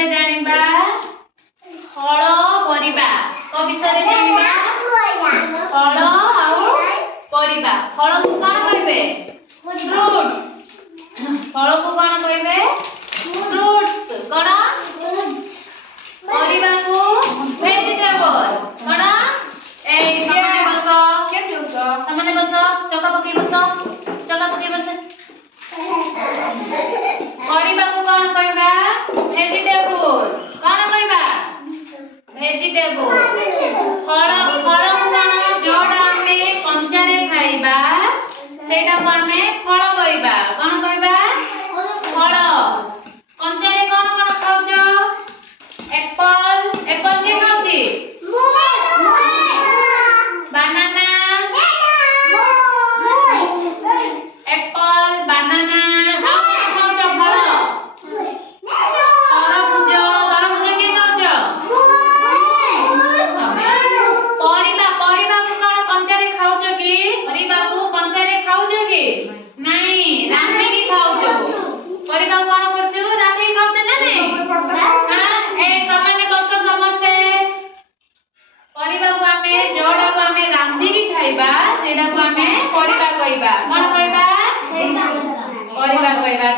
विषय जानिबा फल परिबा को विषय जानिबा फल आउ परिबा फल को कोन कहबे फ्रूट्स फल को कोन कहबे फ्रूट्स कोन परिबा को वेजिटेबल कोन ए सामने बस चका पकी बस परिबा को कोन कहबा वेजिटेबल कोन कहबा वेजिटेबल फल फल को कोन जोडा हमें कंचा रे खाइबा सेटा को हमें फल कहबा कोन कहबा फल कंचा रे कोन कोन खाउछो एप्पल एप्पल के खाउची बनाना एप्पल बनाना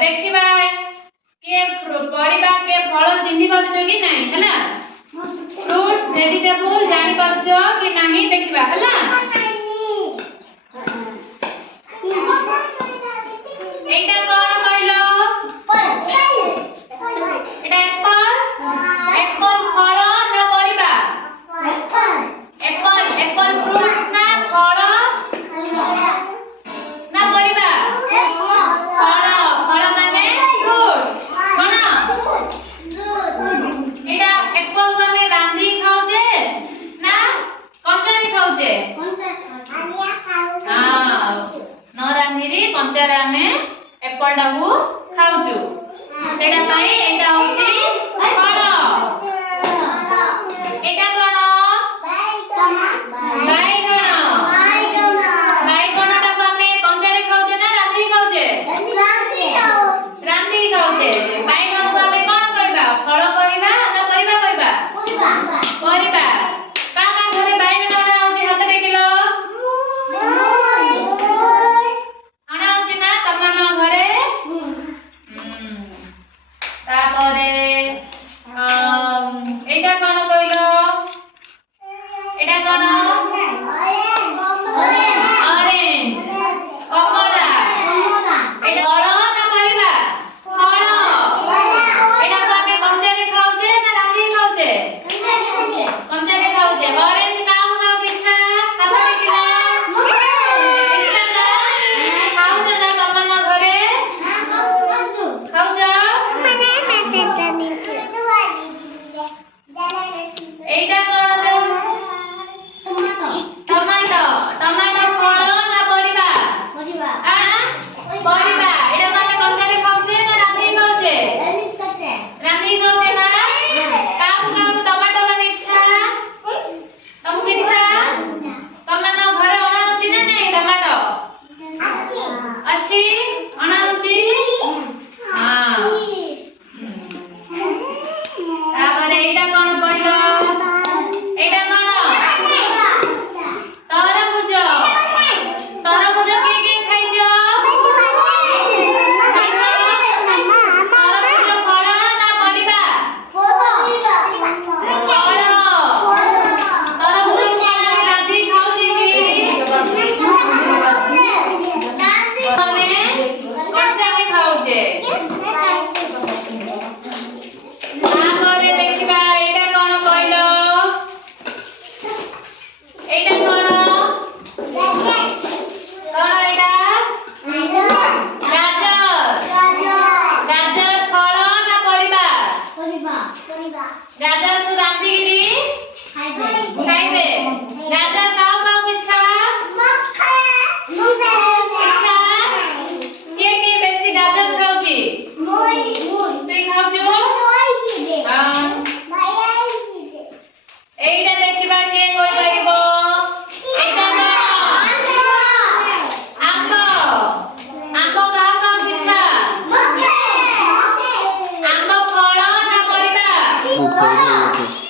देखिबा के परिबा के फल चिन्हि पारुछो कि नाही हला फ्रूट्स वेजिटेबल जानि पारुछो कि नाही देखिबा हला एटा कोन कहलो एटा एप्पल फल ना परिबा एप्पल फ्रूट्स ना फल ना परिबा फल माने फ्रूट्स कोन एटा एप्पल को हमें रांधी खाउछे ना कंचा रे खाउछे हां न रांधी रे कंचा रे हमें एप्पल टाकू खाउछु सेटा पाई एटा होची फल एटा कोन बाइगण टाकू हमें कंचा रे खाउछे ना रांधी खाउछे रांधी खाउछे बाइगण को हमें कोन कहबा फल कहबा ना परिबा कहबा परिबा का घरे बाइगण आना होची हाथ देखिलो आना होची ना तमन घरे तापरे एटा कोन कहलो एटा कोन ऑरेंज कमला एटा फल ना परिबा फल एटा को हमें कंचा रे खाउछे ना रांधी खाउछे कंचा रे खाउछे ऑरेंज काउ काउ इच्छा हाथ देखिला इच्छा ना खाउछे ना तमन घरे खाउछो एटा कोन टमाटो टमाटो फल ना परिबा परिबा एटा को हमें कंचा रे खाउछे ना रांधी खाउछे रांधी खाउछे ना काउ काउ टमाटो माने इच्छा तमु इच्छा तमन घरे अना होची ना नहीं टमाटो अच्छी अना होची हां तापर एटा कोन कहलो एटा कोन तरबुज के खाइजो तरबुज फल ना परिबा फल तरबुज को हमें रांधी खाउची कि हमें कंचा रे खाउचे तापरे देखिबा एटा कोन कहलो एटा कोन एटा गाजर फल ना परिबा गाजर को रांधीगिरी खाइबे गाजर काउ काउ इच्छा इच्छा के बेसी गाजर खाउची तुई खाउछु हां एटा देखिबा के कोइ परिबो एटा आंबो आंबो काउ काउ इच्छा आंबो फल ना परिबा କହିଲେ